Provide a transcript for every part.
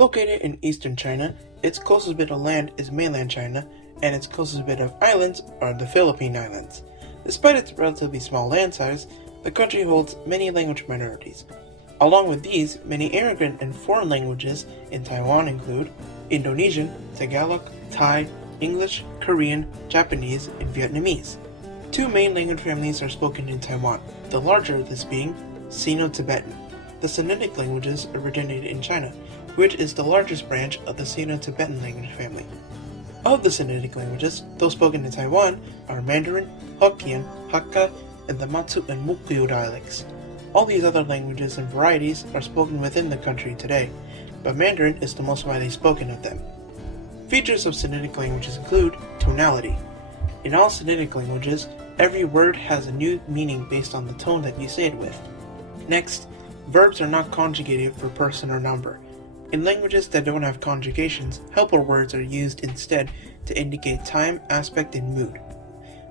Located in eastern China, its closest bit of land is mainland China, and its closest bit of islands are the Philippine Islands. Despite its relatively small land size, the country holds many language minorities. Along with these, many immigrant and foreign languages in Taiwan include Indonesian, Tagalog, Thai, English, Korean, Japanese, and Vietnamese. Two main language families are spoken in Taiwan, the larger of this being Sino-Tibetan. The Sinitic languages originated in China, which is the largest branch of the Sino-Tibetan language family. Of the Sinitic languages, those spoken in Taiwan are Mandarin, Hokkien, Hakka, and the Matsu and Mukyu dialects. All these other languages and varieties are spoken within the country today, but Mandarin is the most widely spoken of them. Features of Sinitic languages include tonality. In all Sinitic languages, every word has a new meaning based on the tone that you say it with. Next, verbs are not conjugated for person or number. In languages that don't have conjugations, helper words are used instead to indicate time, aspect, and mood.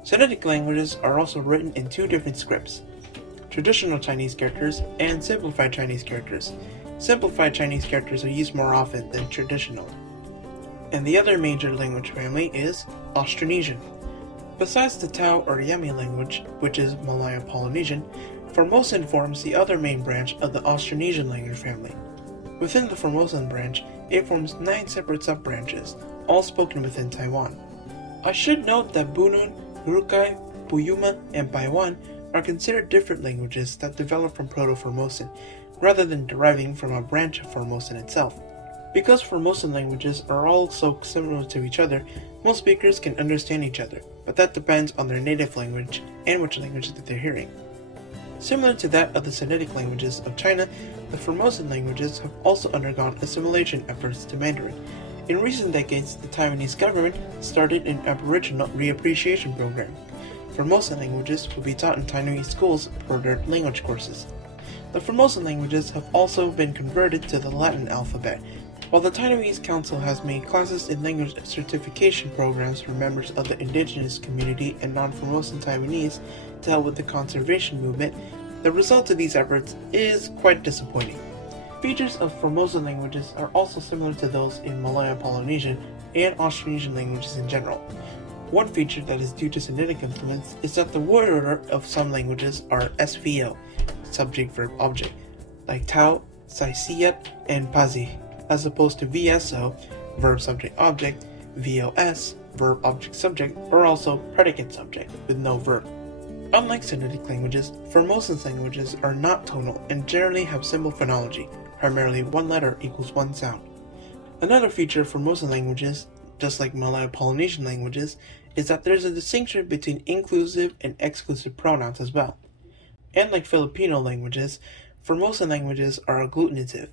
Sinitic languages are also written in two different scripts: traditional Chinese characters and simplified Chinese characters. Simplified Chinese characters are used more often than traditional. And the other major language family is Austronesian. Besides the Tao or Yami language, which is Malayo-Polynesian, Formosan forms the other main branch of the Austronesian language family. Within the Formosan branch, it forms 9 separate sub-branches, all spoken within Taiwan. I should note that Bunun, Urukai, Puyuma, and Baiwan are considered different languages that develop from Proto-Formosan, rather than deriving from a branch of Formosan itself. Because Formosan languages are all so similar to each other, most speakers can understand each other, but that depends on their native language and which language that they're hearing. Similar to that of the Sinitic languages of China, the Formosan languages have also undergone assimilation efforts to Mandarin. In recent decades, the Taiwanese government started an Aboriginal reappreciation program. Formosan languages will be taught in Taiwanese schools for their language courses. The Formosan languages have also been converted to the Latin alphabet. While the Taiwanese Council has made classes in language certification programs for members of the indigenous community and non-Formosan Taiwanese to help with the conservation movement, the result of these efforts is quite disappointing. Features of Formosan languages are also similar to those in Malayo-Polynesian and Austronesian languages in general. One feature that is due to Sinitic influence is that the word order of some languages are SVO, subject verb object, like Tao, Saisiat, and Pazi, as opposed to VSO, verb subject object, VOS, verb object subject, or also predicate subject with no verb. Unlike Sinitic languages, Formosan languages are not tonal and generally have simple phonology, primarily one letter equals one sound. Another feature of Formosan languages, just like Malayo-Polynesian languages, is that there's a distinction between inclusive and exclusive pronouns as well. And like Filipino languages, Formosan languages are agglutinative.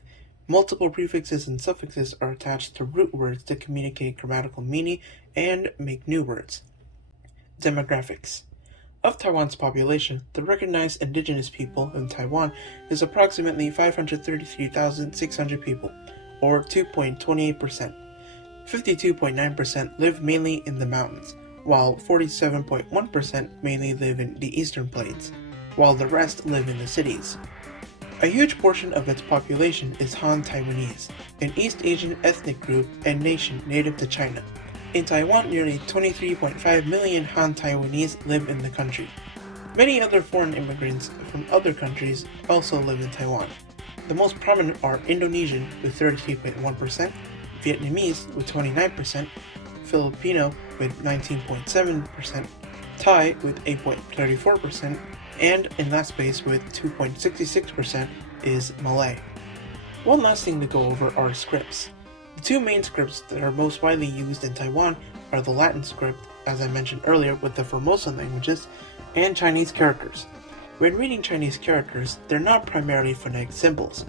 Multiple prefixes and suffixes are attached to root words to communicate grammatical meaning and make new words. Demographics. Of Taiwan's population, the recognized indigenous people in Taiwan is approximately 533,600 people, or 2.28%. 52.9% live mainly in the mountains, while 47.1% mainly live in the eastern plains, while the rest live in the cities. A huge portion of its population is Han Taiwanese, an East Asian ethnic group and nation native to China. In Taiwan, nearly 23.5 million Han Taiwanese live in the country. Many other foreign immigrants from other countries also live in Taiwan. The most prominent are Indonesian with 33.1%, Vietnamese with 29%, Filipino with 19.7%, Thai with 8.34%, and in last place with 2.66% is Malay. One last thing to go over are scripts. The two main scripts that are most widely used in Taiwan are the Latin script, as I mentioned earlier with the Formosan languages, and Chinese characters. When reading Chinese characters, they're not primarily phonetic symbols,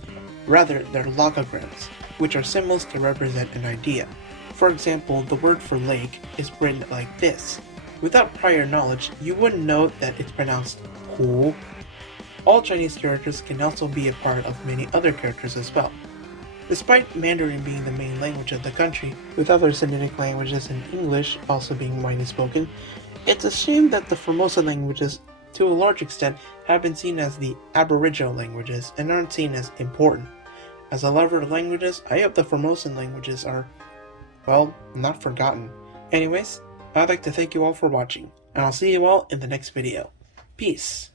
rather they're logograms, which are symbols to represent an idea. For example, the word for lake is written like this. Without prior knowledge, you wouldn't know that it's pronounced Hu. All Chinese characters can also be a part of many other characters as well. Despite Mandarin being the main language of the country, with other Sinitic languages and English also being widely spoken, it's a shame that the Formosan languages, to a large extent, have been seen as the Aboriginal languages and aren't seen as important. As a lover of languages, I hope the Formosan languages are, well, not forgotten. Anyways, I'd like to thank you all for watching, and I'll see you all in the next video. Peace!